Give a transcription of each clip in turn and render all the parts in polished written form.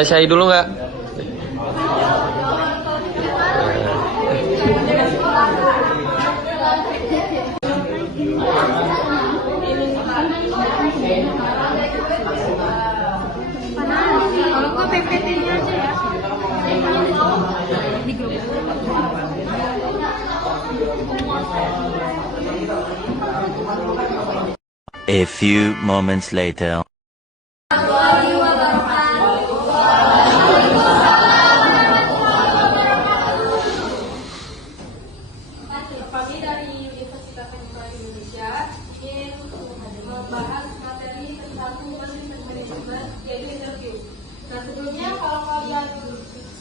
Boleh syai dulu nggak? Kalau kok PPT-nya aja ya. Di grup. A few moments later. Kami dari Universitas Teknikal Indonesia ingin membahas materi tentang human resource management, yaitu interview. Nah, sebelumnya kalau kalian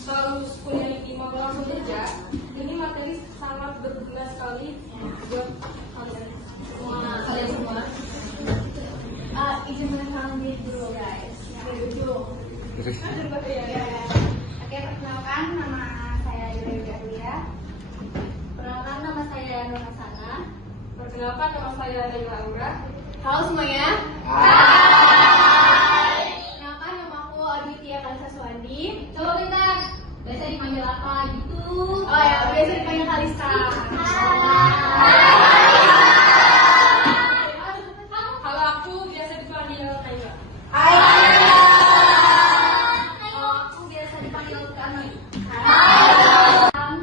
baru kuliah ini mau langsung kerja, ini materi sangat berguna sekali buat kalian semua. Izin mengenalkan dulu guys. Dulu. Oke, perkenalkan nama saya Dewi Alia. Perkenalkan nama saya Nur Hasana. Perkenalkan, nama saya Laila Aura. Halo semuanya. Hai. Perkenalkan nama aku Aditya Kalisa Suwandi. Coba bentar. Biasa dipanggil apa gitu? Oh ya, biasa dipanggil Kalisa. Kalau aku biasa dipanggil Laila. Kalau aku biasa dipanggil Kami.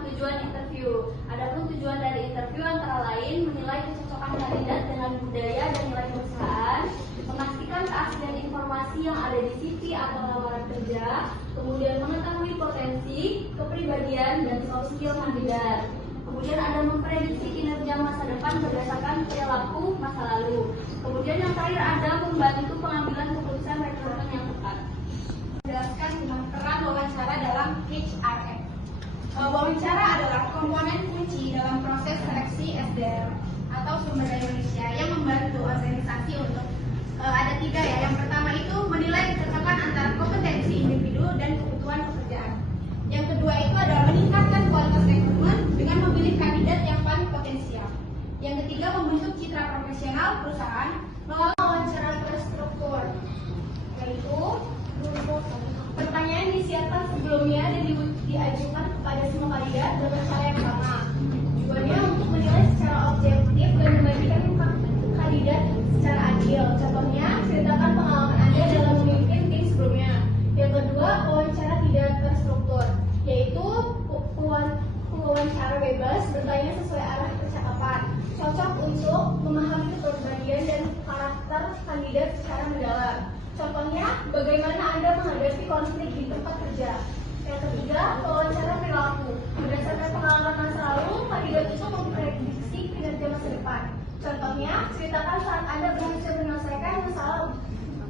Tujuan interview. Adapun tujuan dari interview antara lain menilai kecocokan kandidat dengan budaya dan nilai perusahaan, memastikan keaslian informasi yang ada di CV atau lamaran kerja, kemudian mengetahui potensi, kepribadian, dan soft skill kandidat. Kemudian ada memprediksi kinerja masa depan berdasarkan perilaku masa lalu. Kemudian yang terakhir ada membantu pengambilan keputusan rekrutmen yang tepat. Menjelaskan tentang peran wawancara dalam HRM. Wawancara adalah komponen kunci dalam proses seleksi SDM atau sumber daya manusia yang membantu organisasi untuk ada 3 ya. Yang pertama itu menilai kecocokan antara kompetensi individu dan kebutuhan pekerjaan. Yang kedua itu adalah meningkatkan kualitas rekrutmen dengan memilih kandidat yang paling potensial. Yang ketiga membentuk citra profesional perusahaan melalui wawancara terstruktur, yaitu pertanyaan disiapkan sebelumnya dan diajukan kepada semua kandidat dengan cara yang sama. Tujuannya untuk menilai secara objektif dan membagikan kandidat secara adil. Contohnya, ceritakan pengalaman Anda dalam memimpin tim sebelumnya. Yang kedua, wawancara tidak terstruktur, yaitu wawancara bebas bertanya sesuai arah percakapan, cocok untuk memahami kepribadian dan karakter kandidat secara mendalam. Contohnya, bagaimana Anda menghadapi konflik di tempat kerja. Yang ketiga, wawancara perilaku. Berdasarkan pengalaman masa lalu, kandidat itu memprediksi kinerja masa depan. Contohnya, ceritakan saat Anda berhasil menyelesaikan masalah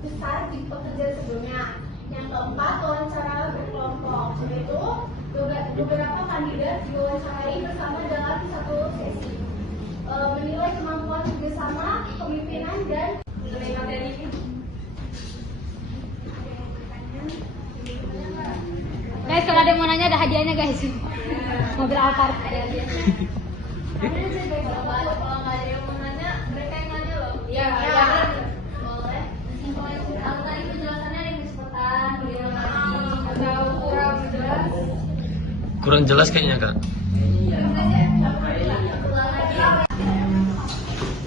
besar di pekerjaan sebelumnya. Yang keempat, wawancara berkelompok, yaitu beberapa kandidat diwawancarai bersama dalam satu sesi. Menilai kemampuan kerjasama, kepemimpinan, dan Mengenai materi ini, guys, kalau ada yang mau nanya ada hadiahnya guys. Mobil Alphard. ada hadiahnya. Kalau nggak ada yang mau nanya, mereka yang nanya loh. Iya, Boleh. Kalau tadi penjelasannya ada yang kesempatan, atau kurang jelas. Kurang jelas kayaknya kak.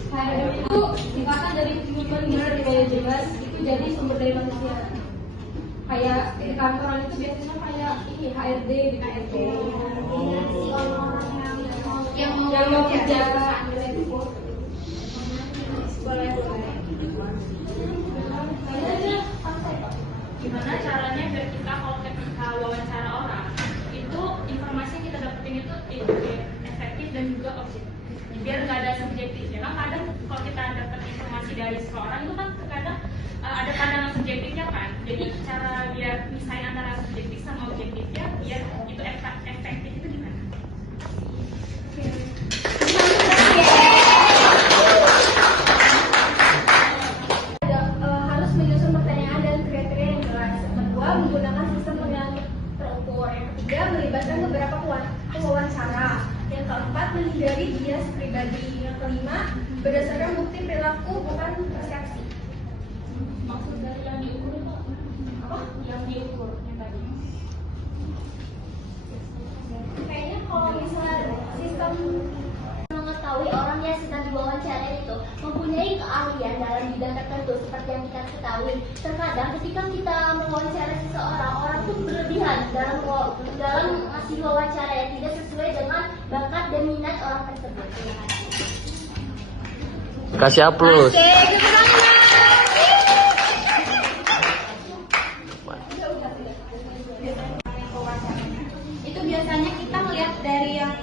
HRM itu singkatan dari Human Resource Management, itu jadi sumber daya manusia. Kayak di kantoran itu biasanya kayak ini HRD, DPRD, yang mau kerja. Boleh. Gimana caranya biar kita kalau ketika wawancara orang itu informasi yang kita dapetin itu efektif dan juga objektif, biar nggak ada subjektifnya. Kan kadang kalau kita dapat informasi dari seseorang itu kan terkadang ada pandangan subjektifnya kan, jadi cara biar misalnya antara subjektif sama objektifnya biar itu efektif itu gimana? Harus menyusun pertanyaan dan kriteria yang jelas. Yang kedua, menggunakan sistem penilaian terukur. Yang ketiga, melibatkan beberapa pewawancara. Yang keempat, menghindari bias pribadi. Yang kelima, berdasarkan bukti perilaku bukan persepsi. Maksud dari yang diukur itu apa yang diukurnya tadi? Kayaknya kalau misalnya sistem mengetahui orang yang sedang diwawancara itu mempunyai keahlian dalam bidang tertentu seperti yang kita ketahui. Terkadang ketika kita mewawancara seseorang, orang pun berlebihan dalam ngasih wawancara yang tidak sesuai dengan bakat dan minat orang tersebut. Kasih aplaus. Itu biasanya kita melihat dari yang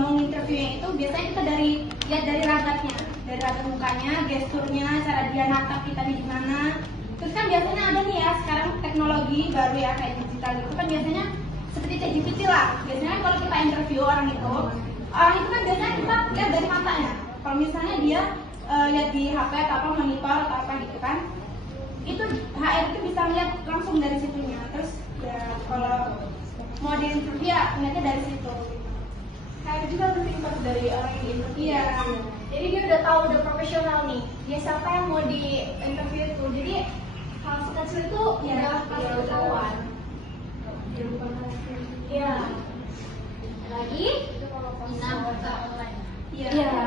mau interviewnya itu biasanya kita lihat dari ragat mukanya, gesturnya, cara dia natap kita di mana. Terus kan biasanya ada nih ya sekarang teknologi baru ya kayak digital itu kan biasanya seperti ChatGPT lah. Biasanya kalau kita interview orang itu kan biasanya kita lihat dari matanya. Kalau misalnya dia lihat di HP atau apa monitor atau apa gitu kan, itu HR itu bisa lihat langsung dari situnya. Terus ya kalau mau di interview ya lihatnya dari situ. HR juga penting dari orang yang di interview. Iya. Jadi dia udah tahu, udah profesional nih. Dia siapa yang mau di interview itu. Jadi hal sekecil itu ya harus ketahuan. Iya. Lagi online. Iya.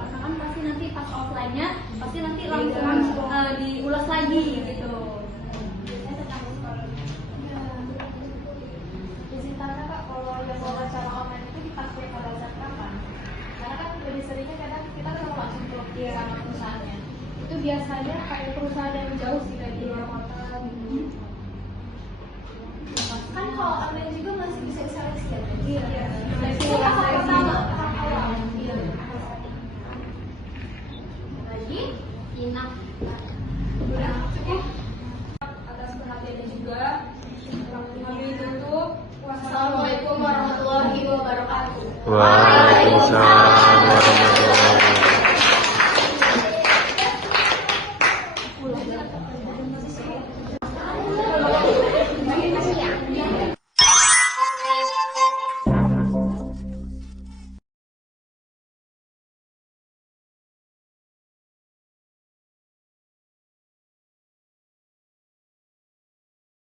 Karena kan pasti nanti pas offline-nya pasti nanti langsung diulas lagi gitu. Biasanya tentang psikologi. Iya. Izin tanya Kak, kalau yang wawancara online itu dipakai pada saat kapan? Karena kan lebih seringnya kadang kita kan langsung ke perusahaannya. Itu biasanya kayak perusahaan yang jauh sih kayak di luar kota gitu. Kan kalau online juga masih bisa diseleksi ya? Iya. Itu tahap pertama, tahap awal. Iya. Lagi, inap. Udah, cukup. Atas perhatiannya juga. Kami tutup. Wassalamualaikum warahmatullahi wabarakatuh.